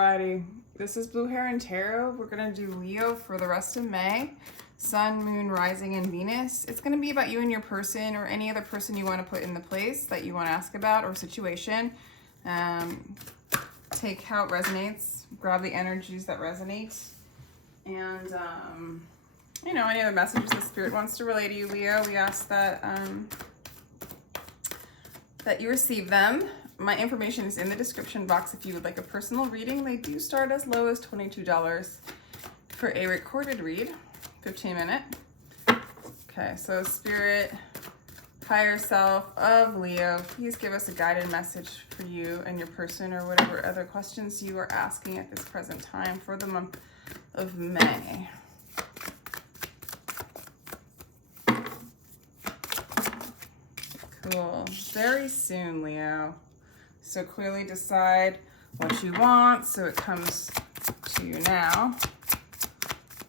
Friday. This is Blue Heron Tarot. We're going to do Leo for the rest of May. Sun, Moon, Rising, and Venus. It's going to be about you and your person or any other person you want to put in the place that you want to ask about or situation. Take how it resonates. Grab the energies that resonate. And, you know, any other messages the Spirit wants to relay to you, Leo, we ask that, that you receive them. My information is in the description box if you would like a personal reading. They do start as low as $22 for a recorded read, 15-minute. Okay, so Spirit, higher self of Leo, please give us a guided message for you and your person or whatever other questions you are asking at this present time for the month of May. Cool. Very soon, Leo. So clearly decide what you want so it comes to you now.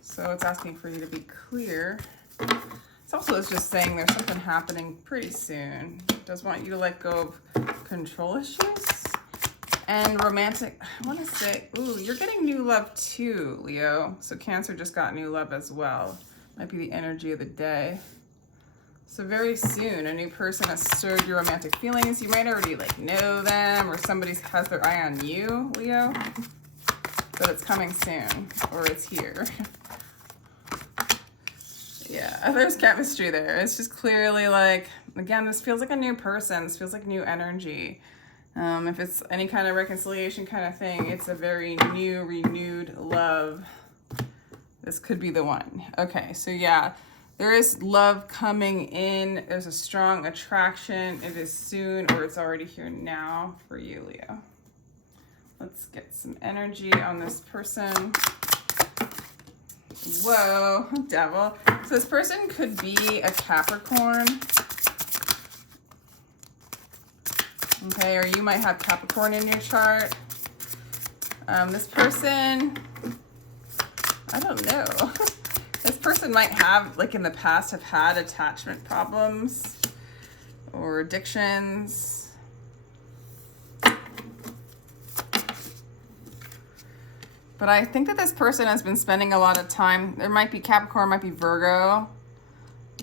So it's asking for you to be clear. It's also just saying there's something happening pretty soon. It does want you to let go of control issues and romantic. I want to say, ooh, you're getting new love too, Leo. So Cancer just got new love as well. Might be the energy of the day. So very soon, a new person has stirred your romantic feelings. You might already like know them, or somebody has their eye on you, Leo. But it's coming soon, or it's here. Yeah, there's chemistry there. It's just clearly like, again, this feels like a new person. This feels like new energy. If it's any kind of reconciliation kind of thing, it's a very new, renewed love. This could be the one. Okay, so yeah. There is love coming in. There's a strong attraction. It is soon, or it's already here now for you, Leo. Let's get some energy on this person. Whoa, devil. So this person could be a Capricorn. Okay, or you might have Capricorn in your chart. This person, I don't know. This person might have, like in the past, have had attachment problems or addictions. But I think that this person has been spending a lot of time. There might be Capricorn, might be Virgo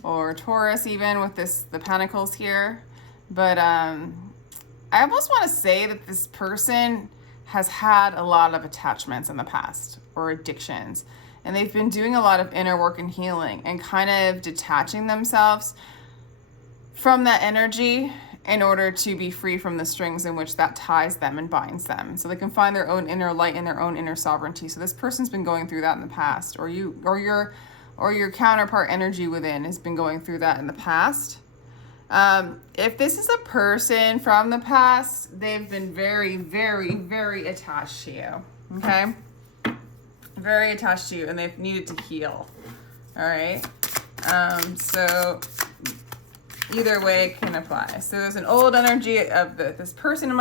or Taurus even with the Pentacles here. But I almost want to say that this person has had a lot of attachments in the past or addictions. And they've been doing a lot of inner work and healing and kind of detaching themselves from that energy in order to be free from the strings in which that ties them and binds them. So they can find their own inner light and their own inner sovereignty. So this person's been going through that in the past, or your counterpart energy within has been going through that in the past. If this is a person from the past, they've been very, very, very attached to you. Okay? Very attached to you, and they've needed to heal. All right. So either way can apply. So there's an old energy of this person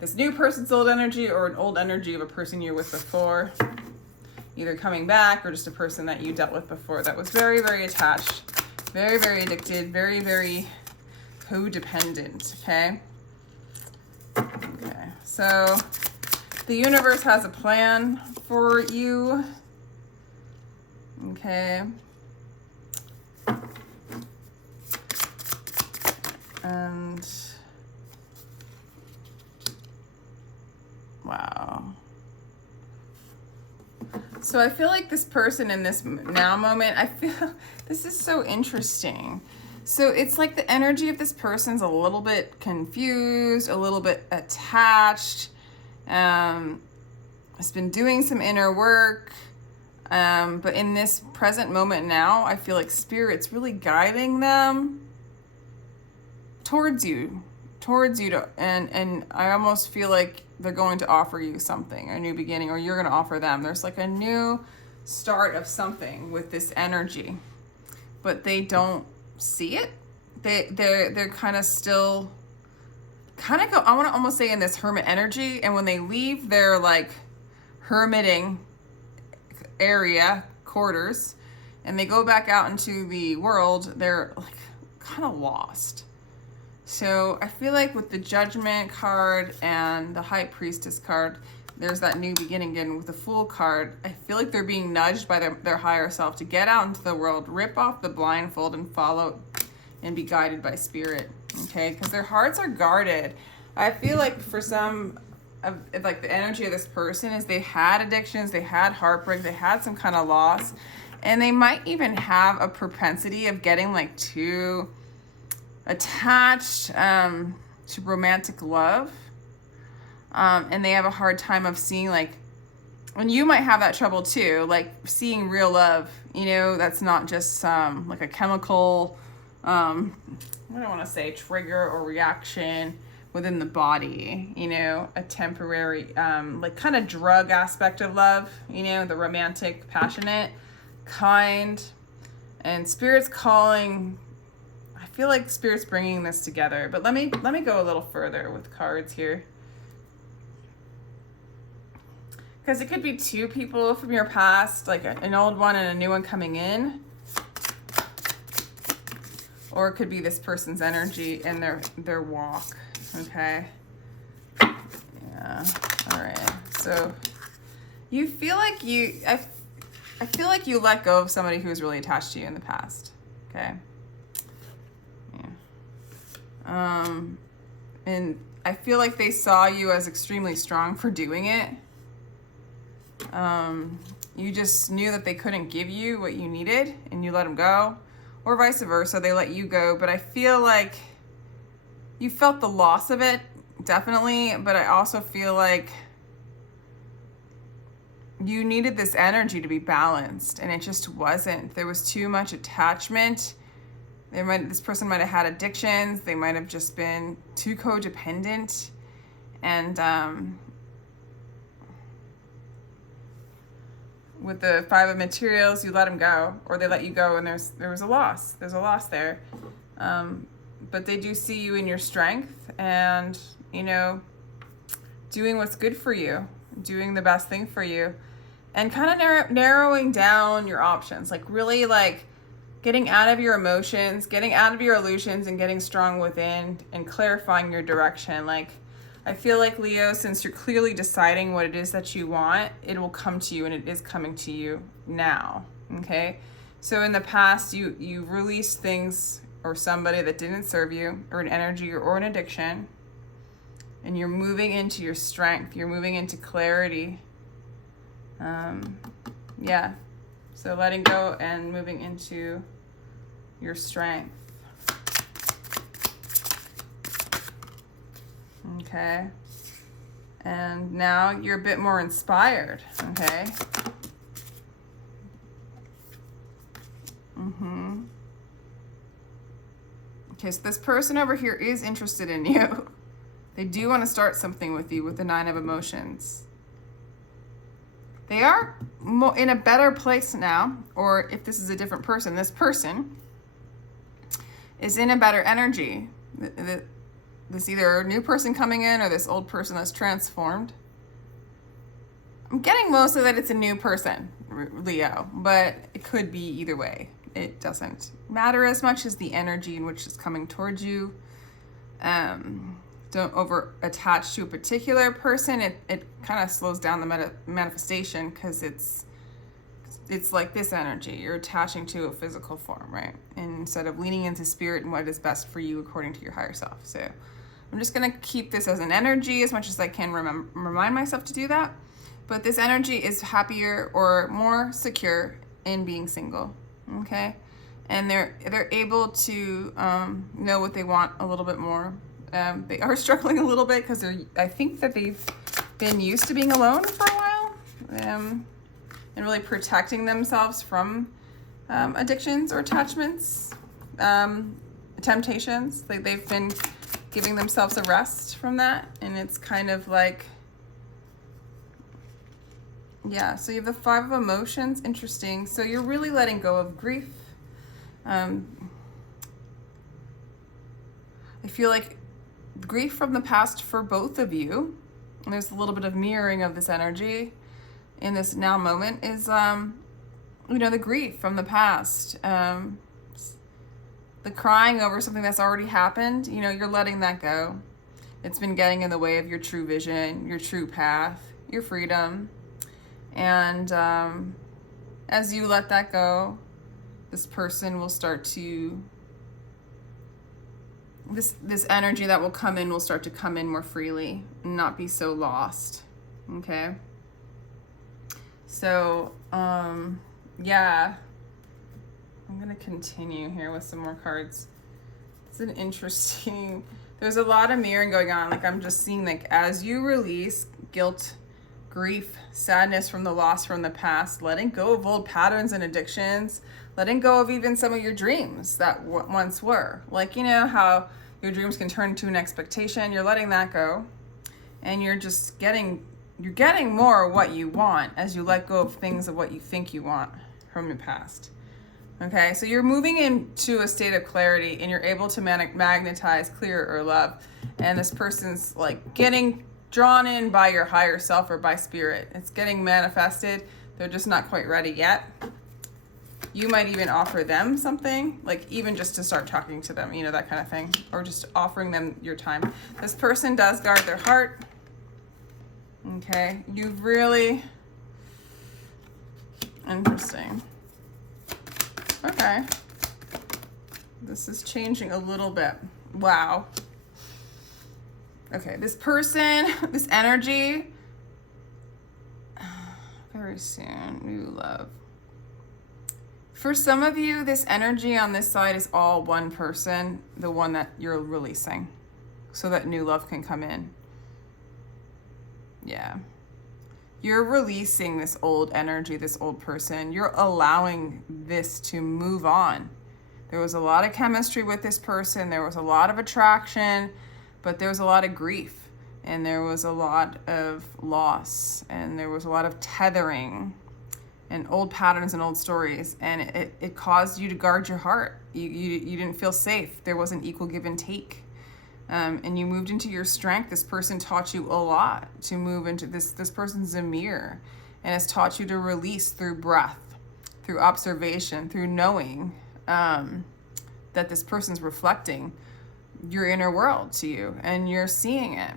this new person's old energy, or an old energy of a person you were with before, either coming back or just a person that you dealt with before that was very, very attached, very, very addicted, very, very codependent. Okay. Okay. So the universe has a plan for you. Okay. And wow. So I feel like this person in this now moment, I feel this is so interesting. So it's like the energy of this person's a little bit confused, a little bit attached. It's been doing some inner work, but in this present moment now, I feel like Spirit's really guiding them towards you and I almost feel like they're going to offer you something, a new beginning, or you're going to offer them. There's like a new start of something with this energy, but they don't see it. They're kind of still I want to almost say in this hermit energy, and when they leave their like hermiting area quarters and they go back out into the world, they're like kind of lost. So I feel like with the Judgment card and the High Priestess card, there's that new beginning again with the Fool card. I feel like they're being nudged by their higher self to get out into the world, rip off the blindfold, and follow and be guided by spirit, okay? Because their hearts are guarded. I feel like for some of, like, the energy of this person is they had addictions, they had heartbreak, they had some kind of loss, and they might even have a propensity of getting like too attached to romantic love. And they have a hard time of seeing, like, and you might have that trouble too, like seeing real love, you know, that's not just like a chemical, I don't want to say trigger or reaction within the body, you know, a temporary, like kind of drug aspect of love, you know, the romantic, passionate kind. And Spirit's calling, I feel like Spirit's bringing this together, but let me go a little further with cards here. Because it could be two people from your past, like an old one and a new one coming in. Or it could be this person's energy and their walk, okay? Yeah, all right. So you feel like I feel like you let go of somebody who was really attached to you in the past, okay? Yeah. And I feel like they saw you as extremely strong for doing it. You just knew that they couldn't give you what you needed and you let them go, or vice versa, they let you go. But I feel like you felt the loss of it, definitely, but I also feel like you needed this energy to be balanced, and it just wasn't. There was too much attachment. This person might have had addictions. They might have just been too codependent, and with the Five of Materials, you let them go, or they let you go, and there was a loss. There's a loss there. But they do see you in your strength and, you know, doing what's good for you, doing the best thing for you, and kind of narrowing down your options, like really like getting out of your emotions, getting out of your illusions, and getting strong within and clarifying your direction. Like, I feel like, Leo, since you're clearly deciding what it is that you want, it will come to you, and it is coming to you now, okay? So in the past, you released things or somebody that didn't serve you, or an energy or an addiction, and you're moving into your strength. You're moving into clarity. Yeah. So letting go and moving into your strength. Okay. And now you're a bit more inspired, okay? Okay, so this person over here is interested in you. They do want to start something with you with the Nine of Emotions. They are in a better place now, or if this is a different person, this person is in a better energy. This either a new person coming in or this old person that's transformed. I'm getting mostly that it's a new person, Leo, but it could be either way. It doesn't matter as much as the energy in which is coming towards you. Don't over attach to a particular person. It kind of slows down the manifestation, because it's like this energy. You're attaching to a physical form, right? Instead of leaning into spirit and what is best for you according to your higher self. So I'm just going to keep this as an energy as much as I can remind myself to do that. But this energy is happier or more secure in being single, okay? And they're able to know what they want a little bit more. They are struggling a little bit because I think that they've been used to being alone for a while, and really protecting themselves from addictions or attachments, temptations. They've been giving themselves a rest from that, and it's kind of like, yeah. So you have the Five of Emotions. Interesting. So you're really letting go of grief. I feel like grief from the past for both of you, and there's a little bit of mirroring of this energy in this now moment, is the grief from the past, the crying over something that's already happened. You're letting that go. It's been getting in the way of your true vision, your true path, your freedom. And as you let that go, this person will start to, this energy that will come in will start to come in more freely and not be so lost. Okay? So, yeah. I'm going to continue here with some more cards. It's an interesting, there's a lot of mirroring going on. Like, I'm just seeing, like, as you release guilt, grief, sadness from the loss from the past, letting go of old patterns and addictions, letting go of even some of your dreams that once were. Like, you know how your dreams can turn into an expectation. You're letting that go. And you're just getting more what you want as you let go of things of what you think you want from your past. Okay, so you're moving into a state of clarity and you're able to magnetize clear or love. And this person's like getting drawn in by your higher self or by spirit. It's getting manifested. They're just not quite ready yet. You might even offer them something, like even just to start talking to them, you know, that kind of thing. Or just offering them your time. This person does guard their heart. Okay, you've really, interesting. Okay. This is changing a little bit. Wow. Okay, this person, this energy, very soon, new love. For some of you, this energy on this side is all one person, the one that you're releasing, so that new love can come in. Yeah. You're releasing this old energy, this old person. You're allowing this to move on. There was a lot of chemistry with this person. There was a lot of attraction, but there was a lot of grief, and there was a lot of loss, and there was a lot of tethering and old patterns and old stories, and it caused you to guard your heart. You didn't feel safe. There wasn't equal give and take. And you moved into your strength. This person taught you a lot to move into this. This person's a mirror and has taught you to release through breath, through observation, through knowing that this person's reflecting your inner world to you and you're seeing it.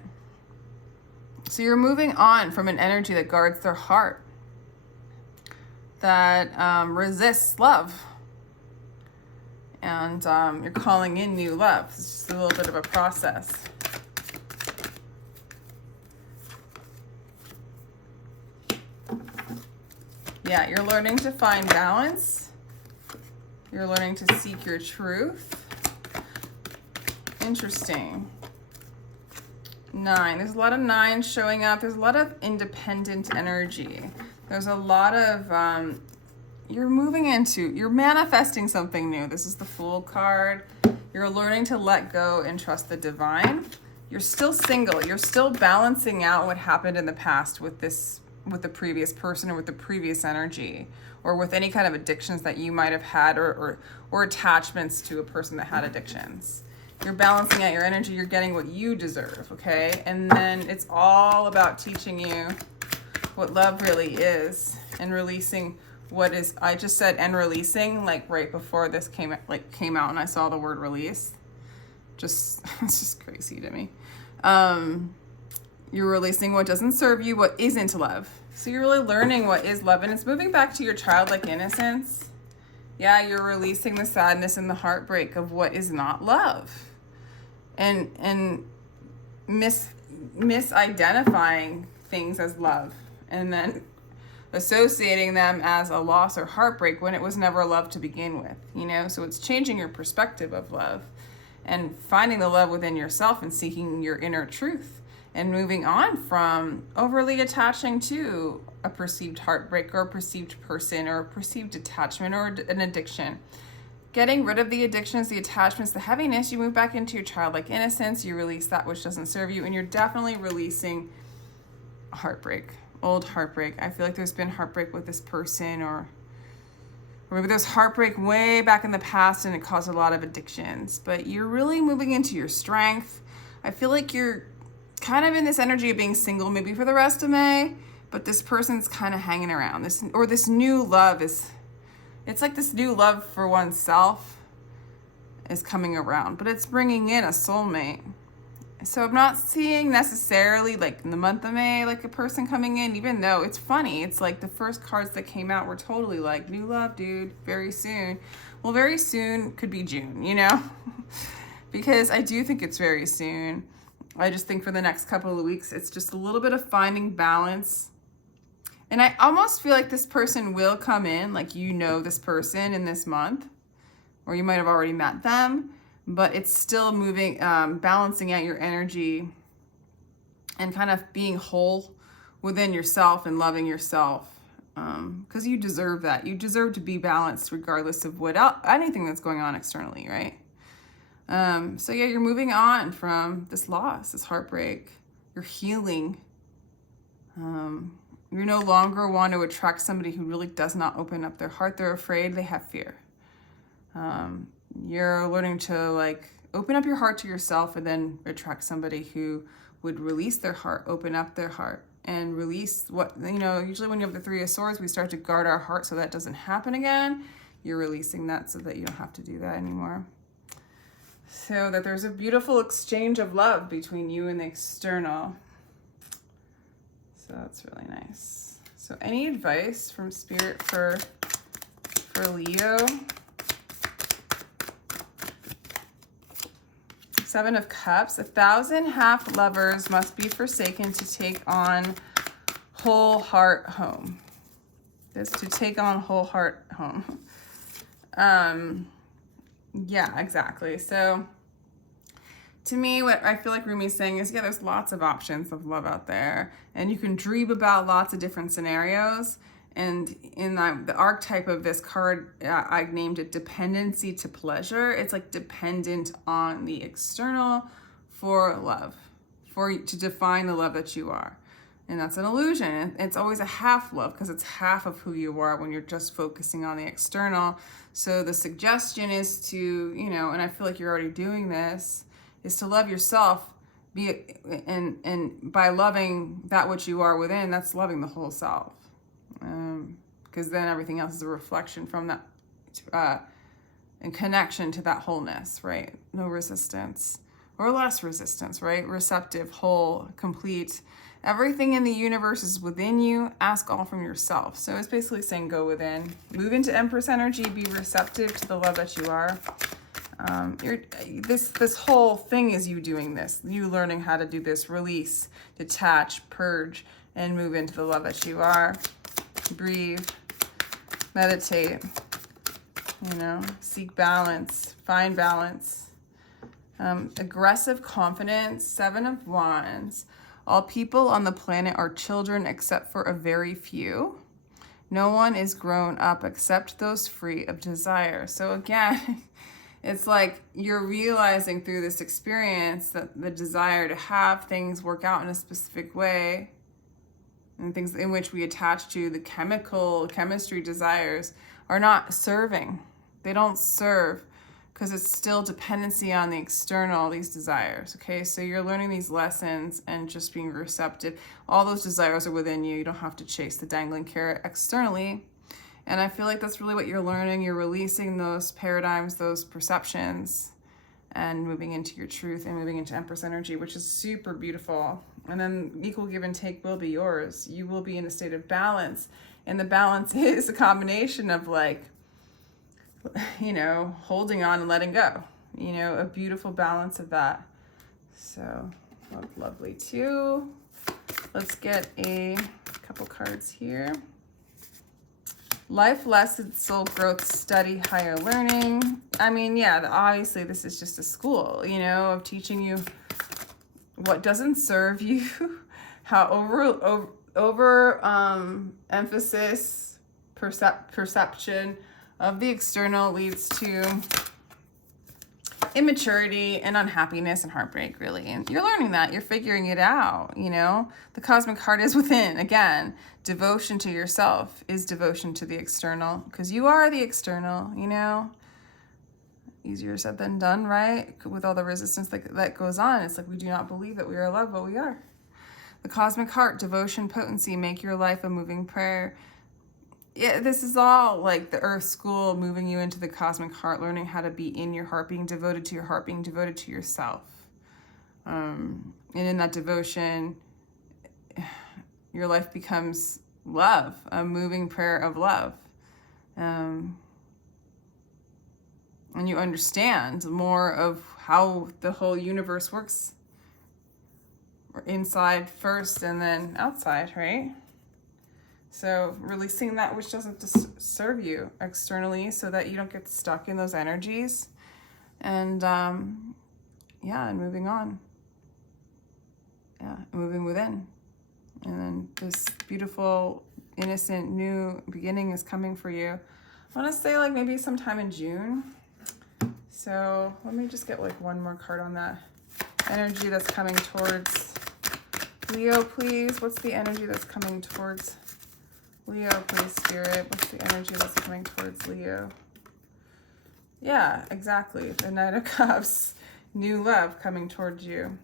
So you're moving on from an energy that guards their heart, that resists love. And you're calling in new love. It's just a little bit of a process. Yeah, you're learning to find balance. You're learning to seek your truth. Interesting. 9. There's a lot of 9 showing up. There's a lot of independent energy. There's a lot of... you're manifesting something new. This is the Fool card. You're learning to let go and trust the divine. You're still single. You're still balancing out what happened in the past with the previous person or with the previous energy or with any kind of addictions that you might have had or attachments to a person that had addictions. You're balancing out your energy. You're getting what you deserve, okay? And then it's all about teaching you what love really is and releasing what is, I just said and releasing, like right before this came out and I saw the word release. It's just crazy to me. You're releasing what doesn't serve you, what isn't love. So you're really learning what is love, and it's moving back to your childlike innocence. Yeah, you're releasing the sadness and the heartbreak of what is not love. And misidentifying things as love. And then associating them as a loss or heartbreak when it was never love to begin with, you know? So it's changing your perspective of love and finding the love within yourself and seeking your inner truth and moving on from overly attaching to a perceived heartbreak or a perceived person or a perceived attachment or an addiction. Getting rid of the addictions, the attachments, the heaviness, you move back into your childlike innocence, you release that which doesn't serve you, and you're definitely releasing heartbreak. Old heartbreak. I feel like there's been heartbreak with this person or maybe there's heartbreak way back in the past and it caused a lot of addictions, but you're really moving into your strength. I feel like you're kind of in this energy of being single maybe for the rest of May, but this person's kind of hanging around. This new love it's like this new love for oneself is coming around, but it's bringing in a soulmate. So I'm not seeing necessarily like in the month of May, like a person coming in, even though it's funny. It's like the first cards that came out were totally like new love, dude, very soon. Well, very soon could be June, you know, because I do think it's very soon. I just think for the next couple of weeks, it's just a little bit of finding balance. And I almost feel like this person will come in, like, you know, this person in this month, or you might have already met them, but it's still moving, balancing out your energy and kind of being whole within yourself and loving yourself. Because you deserve that. You deserve to be balanced regardless of anything that's going on externally, right? So yeah, you're moving on from this loss, this heartbreak. You're healing. You no longer want to attract somebody who really does not open up their heart. They're afraid, they have fear. You're learning to like open up your heart to yourself and then attract somebody who would release their heart, open up their heart and release what, you know, usually when you have the Three of Swords, we start to guard our heart so that doesn't happen again. You're releasing that so that you don't have to do that anymore. So that there's a beautiful exchange of love between you and the external. So that's really nice. So any advice from Spirit for Leo? Seven of Cups. 1,000 half lovers must be forsaken to take on whole heart home. This to take on whole heart home. Yeah, exactly. So to me, what I feel like Rumi's saying is, yeah, there's lots of options of love out there, and you can dream about lots of different scenarios. And in the archetype of this card, I named it dependency to pleasure. It's like dependent on the external for love, to define the love that you are. And that's an illusion. It's always a half love because it's half of who you are when you're just focusing on the external. So the suggestion is to, you know, and I feel like you're already doing this, is to love yourself, and by loving that which you are within, that's loving the whole self. Because then everything else is a reflection from that, in connection to that wholeness, right? No resistance or less resistance, right? Receptive, whole, complete. Everything in the universe is within you. Ask all from yourself. So it's basically saying go within. Move into Empress energy. Be receptive to the love that you are. This whole thing is you doing this. You learning how to do this. Release, detach, purge, and move into the love that you are. Breathe, meditate, you know, seek balance, find balance. Aggressive confidence, Seven of Wands. All people on the planet are children except for a very few. No one is grown up except those free of desire. So again, it's like you're realizing through this experience that the desire to have things work out in a specific way, and things in which we attach to the chemistry desires, are not serving. They don't serve because it's still dependency on the external, these desires, okay? So you're learning these lessons and just being receptive. All those desires are within you. You don't have to chase the dangling carrot externally. And I feel like that's really what you're learning. You're releasing those paradigms, those perceptions, and moving into your truth and moving into Empress energy, which is super beautiful. And then equal give and take will be yours. You will be in a state of balance. And the balance is a combination of like, you know, holding on and letting go. You know, a beautiful balance of that. So lovely too. Let's get a couple cards here. Life lessons, soul growth, study, higher learning. I mean, yeah, obviously this is just a school, you know, of teaching you what doesn't serve you, how emphasis, perception of the external leads to immaturity and unhappiness and heartbreak, really. And you're learning that, you're figuring it out, you know. The cosmic heart is within. Again, devotion to yourself is devotion to the external, because you are the external, you know. Easier said than done, right? With all the resistance that goes on, it's like we do not believe that we are loved, but we are. The cosmic heart, devotion, potency, make your life a moving prayer. Yeah, this is all like the earth school, moving you into the cosmic heart, learning how to be in your heart, being devoted to your heart, being devoted to yourself. And in that devotion, your life becomes love, a moving prayer of love. And you understand more of how the whole universe works, inside first and then outside, right? So releasing that which doesn't serve you externally so that you don't get stuck in those energies. And yeah, and moving on. Yeah, moving within. And then this beautiful, innocent, new beginning is coming for you. I want to say like maybe sometime in June. So let me just get like one more card on that energy that's coming towards Leo, please. What's the energy that's coming towards Leo, please, Spirit? What's the energy that's coming towards Leo? Yeah, exactly. The Knight of Cups. New love coming towards you.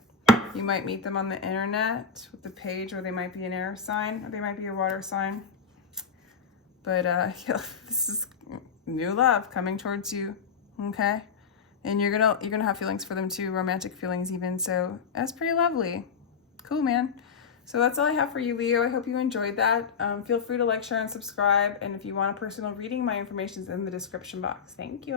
You might meet them on the internet with the page, or they might be an air sign, or they might be a water sign. But this is new love coming towards you, okay? And you're gonna have feelings for them too, romantic feelings even. So that's pretty lovely. Cool, man. So that's all I have for you, Leo. I hope you enjoyed that. Feel free to like, share, and subscribe. And if you want a personal reading, my information is in the description box. Thank you.